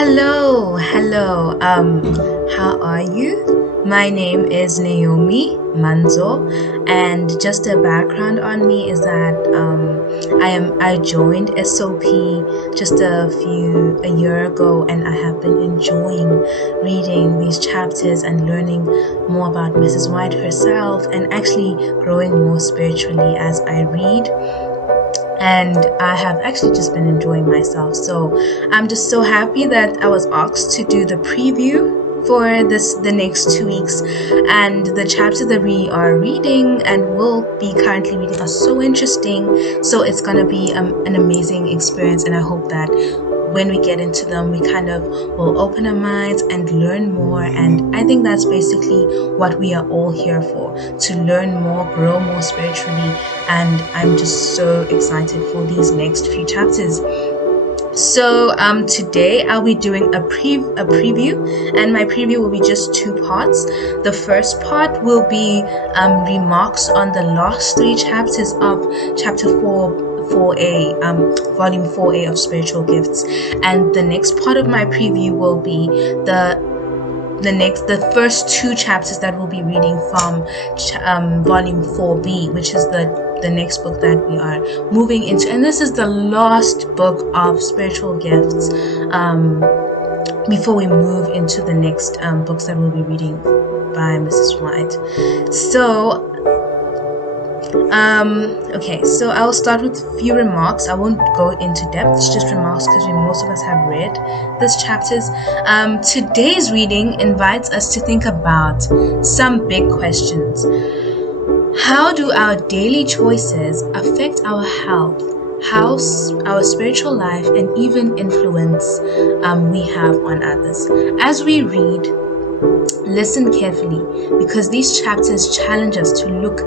Hello. How are you? My name is Naomi Manzo, and just a background on me is that I joined SOP just a year ago, and I have been enjoying reading these chapters and learning more about Mrs. White herself, and actually growing more spiritually as I read. And I have actually just been enjoying myself. So I'm just so happy that I was asked to do the preview for the next 2 weeks, and the chapters that we are reading and will be currently reading are so interesting. So it's gonna be an amazing experience, and I hope that when we get into them, we kind of will open our minds and learn more. And I think that's basically what we are all here for, to learn more, grow more spiritually. And I'm just so excited for these next few chapters. So today I'll be doing a preview, and my preview will be just 2 parts. The first part will be remarks on the last 3 chapters of chapter 4A, volume 4A of spiritual gifts. And the next part of my preview will be the first 2 chapters that we'll be reading from volume 4B, which is the next book that we are moving into. And this is the last book of spiritual gifts before we move into the next books that we'll be reading by Mrs. White. So okay, so I'll start with a few remarks. I won't go into depth, it's just remarks because most of us have read these chapters. Today's reading invites us to think about some big questions. How do our daily choices affect our health, our spiritual life, and even influence we have on others? As we read, listen carefully, because these chapters challenge us to look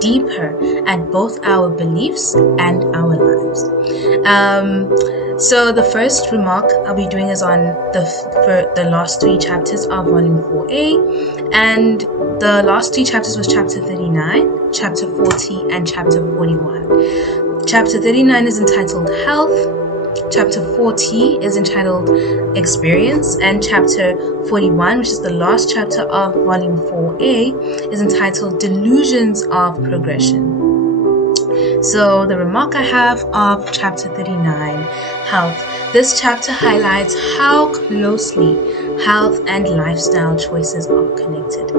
deeper at both our beliefs and our lives. So the first remark I'll be doing is on the last 3 chapters of volume 4A, and the last 3 chapters was chapter 39, chapter 40, and chapter 41. Chapter 39 is entitled Health. Chapter 40 is entitled Experience, and chapter 41, which is the last chapter of volume 4A, is entitled Delusions of Progression. So the remark I have of chapter 39, Health. This chapter highlights how closely health and lifestyle choices are connected.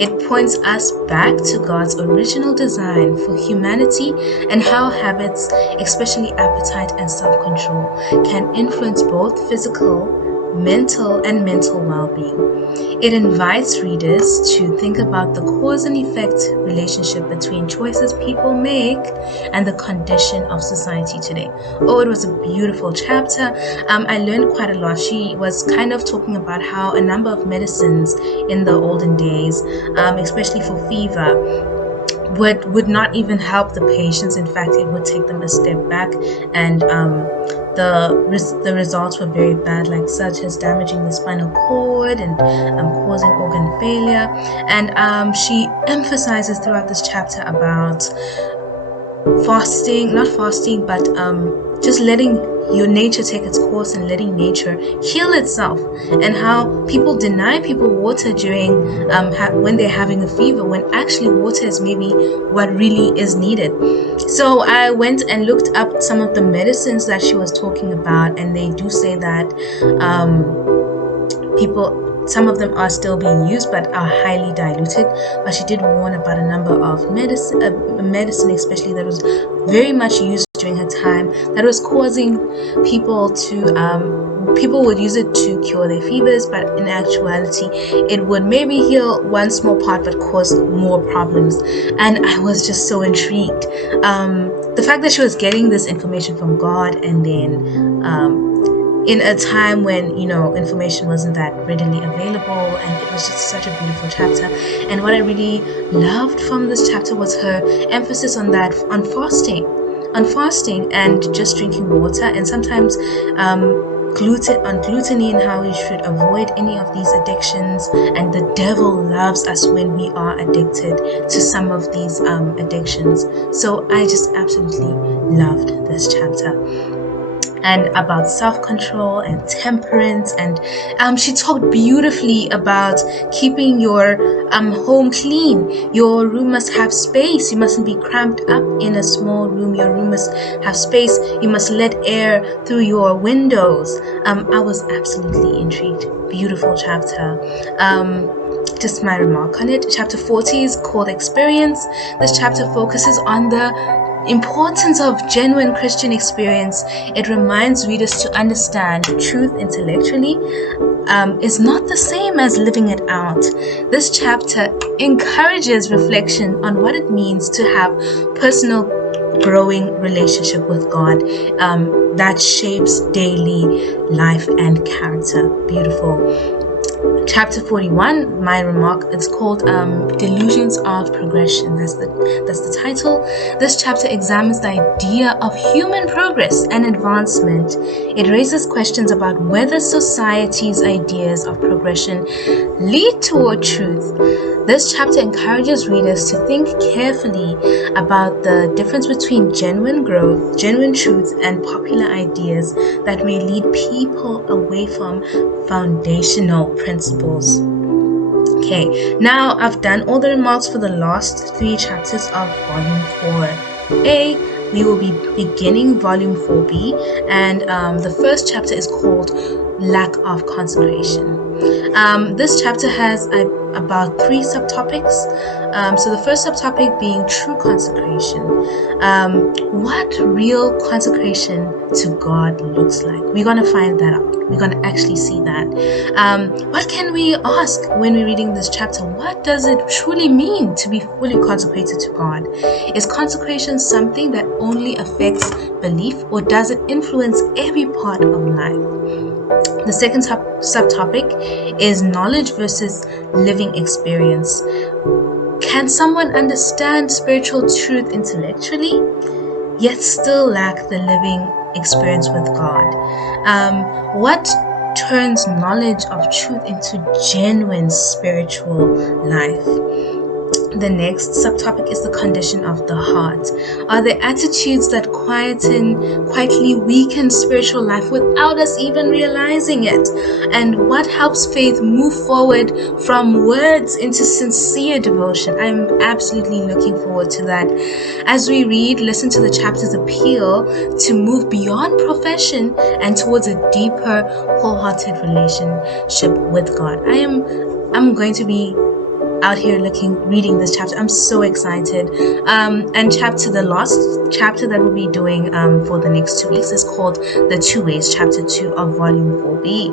It points us back to God's original design for humanity, and how habits, especially appetite and self-control, can influence both physical, mental, and mental well-being. It invites readers to think about the cause and effect relationship between choices people make and the condition of society today. Oh, it was a beautiful chapter. I learned quite a lot. She was kind of talking about how a number of medicines in the olden days, especially for fever, would not even help the patients. In fact, it would take them a step back, and the results were very bad, like such as damaging the spinal cord and causing organ failure. And she emphasizes throughout this chapter about not fasting, but just letting your nature take its course and letting nature heal itself, and how people deny people water during when they're having a fever, when actually water is maybe what really is needed. So I went and looked up some of the medicines that she was talking about, and they do say that some of them are still being used but are highly diluted. But she did warn about a number of medicine especially that was very much used during her time, that was causing people would use it to cure their fevers, but in actuality it would maybe heal one small part but cause more problems. And I was just so intrigued. The fact that she was getting this information from God, and then in a time when information wasn't that readily available, and it was just such a beautiful chapter. And what I really loved from this chapter was her emphasis on fasting and just drinking water, and sometimes on gluttony, and how we should avoid any of these addictions. And the devil loves us when we are addicted to some of these addictions. So I just absolutely loved this chapter. and about self-control and temperance, and she talked beautifully about keeping your home clean. Your room must have space. You mustn't be cramped up in a small room. Your room must have space. You must let air through your windows. I was absolutely intrigued. Beautiful chapter. Just my remark on it. Chapter 40 is called Experience. This chapter focuses on the importance of genuine Christian experience. It reminds readers to understand truth intellectually is not the same as living it out. This chapter encourages reflection on what it means to have personal growing relationship with God that shapes daily life and character. Beautiful. Chapter 41, my remark, it's called Delusions of Progression. That's the title. This chapter examines the idea of human progress and advancement. It raises questions about whether society's ideas of progression lead toward truth. This chapter encourages readers to think carefully about the difference between genuine growth, genuine truth, and popular ideas that may lead people away from foundational principles. Okay, now I've done all the remarks for the last 3 chapters of Volume 4A. We will be beginning Volume 4B, and the first chapter is called Lack of Consecration. This chapter has about 3 subtopics. So the first subtopic being true consecration. What real consecration to God looks like. We're going to find that out. We're going to actually see that. What can we ask when we're reading this chapter? What does it truly mean to be fully consecrated to God? Is consecration something that only affects belief, or does it influence every part of life? The second subtopic is knowledge versus living experience. Can someone understand spiritual truth intellectually, yet still lack the living experience with God? What turns knowledge of truth into genuine spiritual life? The next subtopic is the condition of the heart. Are there attitudes that quietly weaken spiritual life without us even realizing it? And what helps faith move forward from words into sincere devotion? I'm absolutely looking forward to that. As we read, listen to the chapter's appeal to move beyond profession and towards a deeper, wholehearted relationship with God. I'm going to be out here reading this chapter. I'm so excited. And the last chapter that we'll be doing for the next 2 weeks is called The Two Ways, chapter 2 of volume 4B.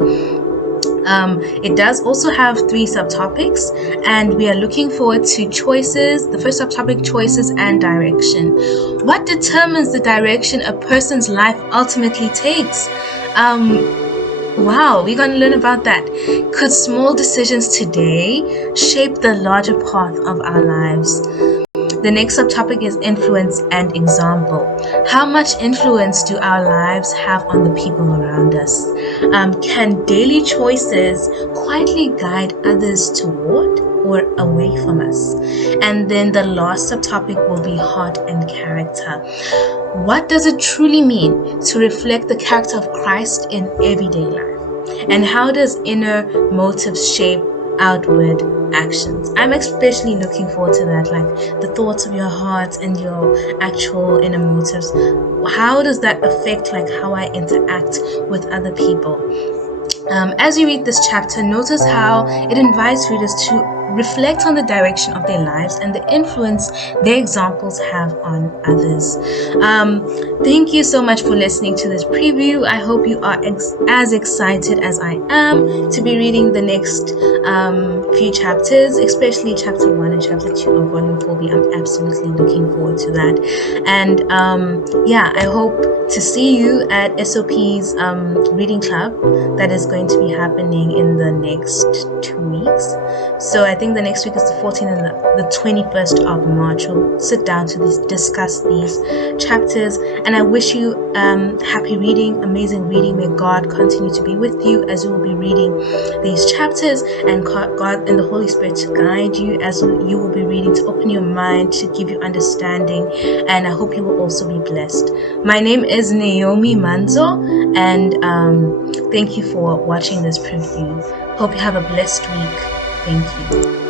It does also have 3 subtopics, and we are looking forward to choices. The first subtopic, choices and direction. What determines the direction a person's life ultimately takes? Wow, we're going to learn about that. Could small decisions today shape the larger path of our lives? The next subtopic is influence and example. How much influence do our lives have on the people around us? Can daily choices quietly guide others toward or away from us? And then the last subtopic will be heart and character. What does it truly mean to reflect the character of Christ in everyday life? And how does inner motives shape outward actions? I'm especially looking forward to that, like the thoughts of your heart and your actual inner motives. How does that affect like how I interact with other people? As you read this chapter, notice how it invites readers to reflect on the direction of their lives and the influence their examples have on others. Thank you so much for listening to this preview. I hope you are as excited as I am to be reading the next few chapters, especially chapter 1 and chapter 2 of volume 4B. I'm absolutely looking forward to that. And I hope to see you at SOP's reading club that is going to be happening in the next 2 weeks. So I think think the next week is the 14th and the 21st of March. We'll sit down to discuss these chapters, and I wish you happy reading, amazing reading. May God continue to be with you as you will be reading these chapters, and God and the Holy Spirit to guide you as you will be reading, to open your mind, to give you understanding, and I hope you will also be blessed. My name is Naomi Manzo, and thank you for watching this preview. Hope you have a blessed week. Thank you.